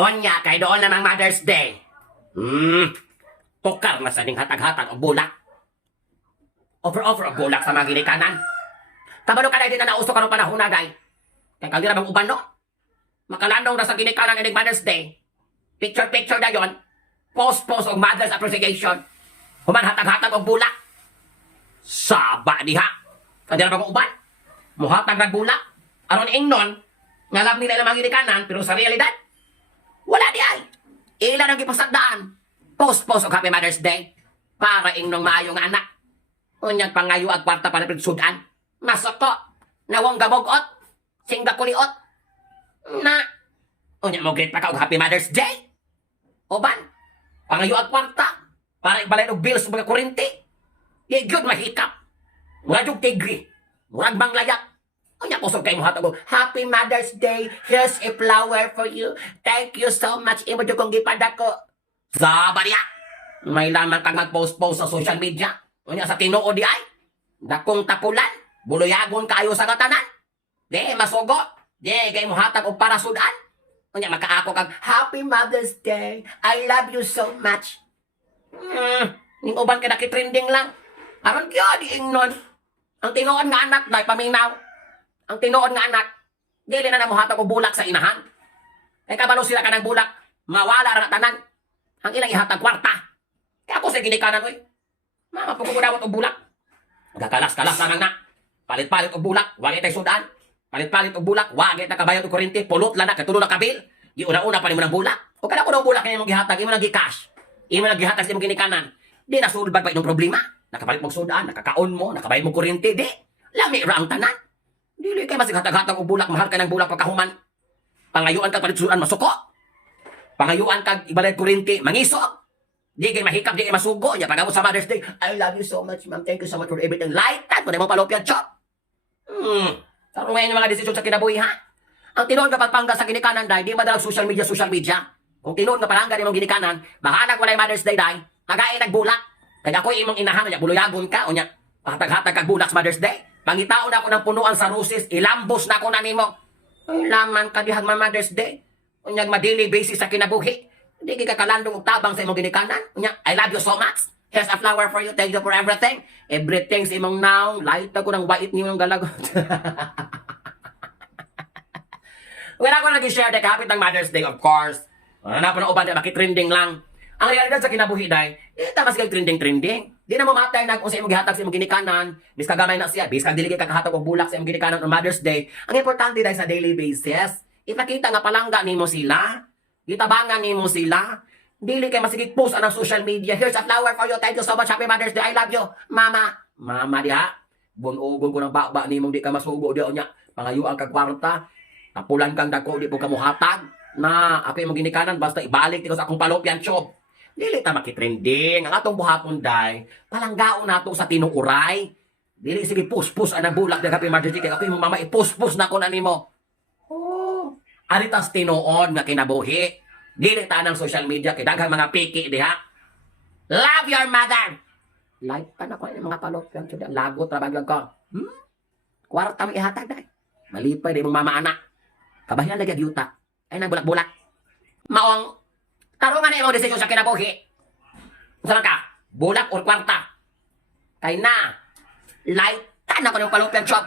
Onya, kay doon namang Mother's Day. Tukar na sa ning hatag-hatag o bulak. Offer o bulak sa mga ginikanan. Kabalo ka na din na nauso ka ng panahon na, day. Kaya kaldira bang uban, no? Makalandong na sa ginikanan ng Mother's Day. Picture na yon. Post o Mother's Appreciation. Human hatag-hatag o bulak. Saba diha. Kaldira bang uban? Muhatag ng bulak. Aron ingnon, nga love nila ang mga ginikanan, pero sa realidad, wala di ay. Ilan ang ipasagdaan. Post o Happy Mother's Day. Para ingnon maayo nga anak. Unyang pangayo at kwarta para pinagsudan. Masoko. Nawang gabogot. Singga kuliot. Na. Unyang mo great pa ka og Happy Mother's Day. Oban. Pangayo at kwarta. Para ibalay og bills mga kurente. Di gyud mahikap. Murag yung tigri. Murag manglayak. Unyang kusog kay mo hatag og Happy Mother's Day. Here's a flower for you. Thank you so much. Imo jud kong gipada ko. Zabariya. May lamang kang mag-post sa social media. Unya sa tinuod di ay. Dakong tapulan. Buluyagon kayo sa katanan. Di, masugo. Di, kay mo hatag og para sudan. Unya makaako kag Happy Mother's Day. I love you so much. Ning uban ka nakitrending lang. Aron kaya di ingnon. Ang tinuod nga anak, dahil paminaw. Ang tinuod nga anak, dili na mo hatag og bulak sa inahan. Kay kabalo sila ka ng bulak, mawala ra na tanan. Ang ilang ihatag kwarta. Kaya ako sa ginikanan, oy. Mama, pagkukudawat og bulak. Gakalas-kalas lang na. Palit-palit og bulak, wagi tay sudan. Palit-palit og bulak, wagi ta kabayad og kuryente, pulot lang na, katulo na kabil. Giuna-una pa nimo ng bulak. O kada ko ng bulak kay imong gihatag, imo nang gi-cash. Imo nang gihatag sa imong ginikanan. Di na sulbad pa itong problema. Nakapalit mong sudan, nakakaon mo, nakabayad mong kuryente, di. Lami ra ang tanan. Dili kay masig hatag-hatag og bulak, mahal ka ng bulak pagkahuman. Pangayuan ka palit sudan, masuko. Pangayuan kag ibalay kuryente, mangiso. Di kay mahikap, di kay masugo. Nya pagamo sa Mother's Day, I love you so much, ma'am. Thank you so much for everything. Lifetime mo na mong palopyan, chop. Sarong ngayon yung mga desisyon sa kinabuhi, ha? Ang tinuod nga pagpangga sa ginikanan, day, di madalang social media. Kung tinuod nga palangga ni mong ginikanan, bahalag walay Mother's Day, day, kagain nagbulak. Kaya ako imong inahan, nya buluyagon ka, o nya, hatag-hatag kag bulak sa Mother's Day. Pangitaon ako ng punuan sa rusis, ilambos na ako na nimo. Ay, laman ka dihag Mother's Day. Unyag ma-daily basis sa kinabuhi. Hindi ka kalandong tabang sa imong ginikanan. Unyag, I love you so much. Here's a flower for you. Thank you for everything. Everything sa imong now. Light ako ng wait niyo ng galagot. Wala ko nag-share day kapit ng Mother's Day, of course. Ano na po na uban, makitrending lang. Ang realidad sa kinabuhi, day, di tamas kag trending. Di na mo matay na kung sa imong gihatag sa imong ginikanan. Bis kagamay na siya. Bis kag dili kay kakahatag og bulak sa imong ginikanan on Mother's Day. Ang importante day sa daily basis, ipakita nga palangga nimo sila. Gitabangan nimo sila. Dili kay masigig post anang social media. Here's a flower for you. Thank you so much. Happy Mother's Day. I love you. Mama. Mama diha. Bunugon ko ng baba nimong di ka masugo diha nya. Pangayuan kag kwarta. Tapulan kang dako di po ka muhatag. Na ako imong ginikanan basta ibalik ko sa akong palopyan chob. Dili ta makitrending. Ang atong buhaton day, palanggaon nato sa tinuuray. Dili sige push anang bulak diha Happy Mother's Day. Kay ako imong mama i-push na ko na nimo. Aritas tinuod nga kinabuhi. Dili ta ng social media kay daghang mga piki diha. Love your mother. Like pa na ko yung mga palopyan chob. Lagot ra bagyag ko. Kwarta mo ihatag day. Malipay di mong mama anak. Kabahian lagi yuta. Ay nang bulak-bulak. Maong tarungan na imong desisyon sa kinabuhi. Saan ka? Bulak or kwarta? Kay na. Light na ko ng palopyan shop.